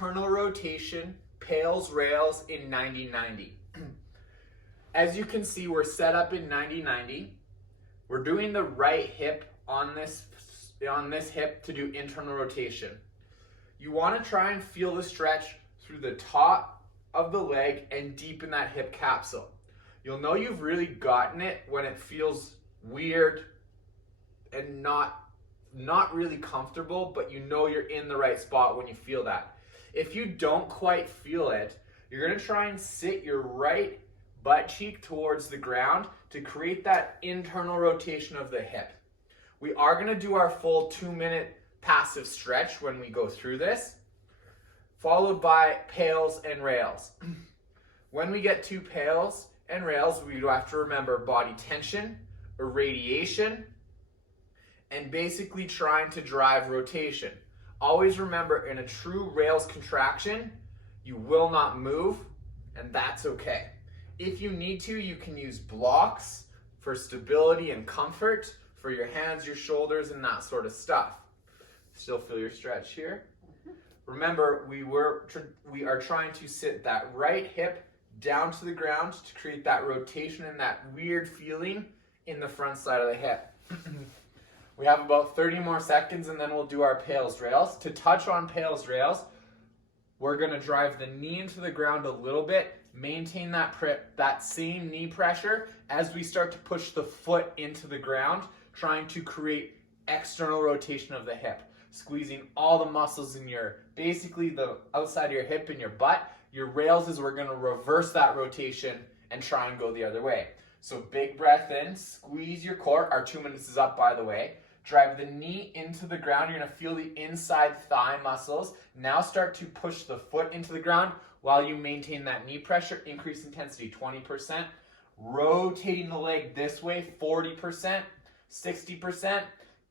internal rotation, pails, rails in 90-90. As you can see, we're set up in 90-90. We're doing the right hip on this hip to do internal rotation. You want to try and feel the stretch through the top of the leg and deep in that hip capsule. You'll know you've really gotten it when it feels weird and not really comfortable, but you know you're in the right spot when you feel that. If you don't quite feel it, you're going to try and sit your right butt cheek towards the ground to create that internal rotation of the hip. We are going to do our full 2-minute passive stretch when we go through this, followed by pails and rails. When we get to pails and rails, we have to remember body tension, irradiation, and basically trying to drive rotation. Always remember, in a true rails contraction, you will not move, and that's okay. If you need to, you can use blocks for stability and comfort for your hands, your shoulders, and that sort of stuff. Still feel your stretch here. Remember, we are trying to sit that right hip down to the ground to create that rotation and that weird feeling in the front side of the hip. We have about 30 more seconds and then we'll do our pails rails. To touch on pails rails, we're going to drive the knee into the ground a little bit, maintain that same knee pressure as we start to push the foot into the ground, trying to create external rotation of the hip, squeezing all the muscles in basically the outside of your hip and your butt. Your rails is we're going to reverse that rotation and try and go the other way. So big breath in, squeeze your core. Our 2 minutes is up, by the way. Drive the knee into the ground. You're going to feel the inside thigh muscles. Now start to push the foot into the ground while you maintain that knee pressure. Increase intensity 20%. Rotating the leg this way 40%, 60%,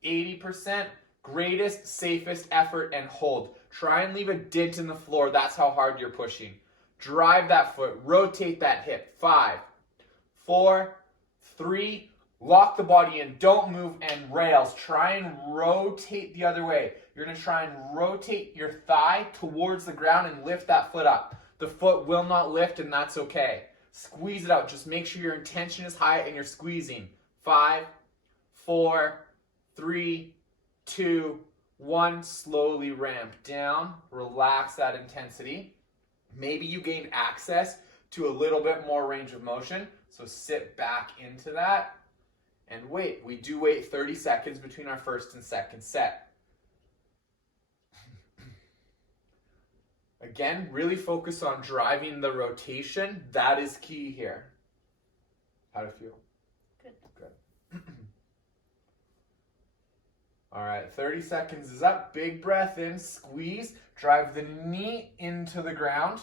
80%. Greatest, safest effort and hold. Try and leave a dent in the floor. That's how hard you're pushing. Drive that foot. Rotate that hip. 5, 4, 3. Lock the body in. Don't move. And rails. Try and rotate the other way. You're going to try and rotate your thigh towards the ground and lift that foot up. The foot will not lift, and that's okay. Squeeze it out. Just make sure your intention is high and you're squeezing. 5, 4, 3, 2, 1. Slowly ramp down. Relax that intensity. Maybe you gained access to a little bit more range of motion, so sit back into that and wait. We do wait 30 seconds between our first and second set. Again, really focus on driving the rotation. That is key here. How do you feel? Good. All right, 30 seconds is up. Big breath in, squeeze. Drive the knee into the ground.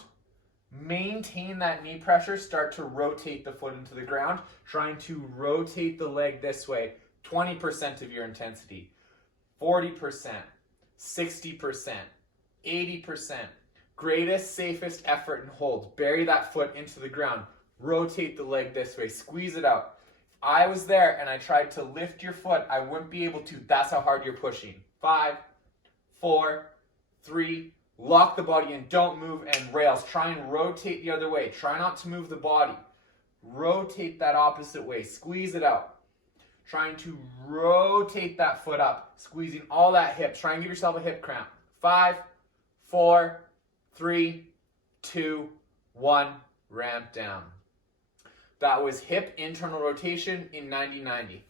Maintain that knee pressure. Start to rotate the foot into the ground. Trying to rotate the leg this way. 20% of your intensity. 40%, 60%, 80%. Greatest, safest effort and hold. Bury that foot into the ground. Rotate the leg this way. Squeeze it out. If I was there and I tried to lift your foot, I wouldn't be able to. That's how hard you're pushing. 5, 4, 3. Lock the body in. Don't move, and rails. Try and rotate the other way. Try not to move the body. Rotate that opposite way. Squeeze it out. Trying to rotate that foot up. Squeezing all that hip. Try and give yourself a hip cramp. 5, 4, 3, 2, 1. Ramp down. That was hip internal rotation in 90-90.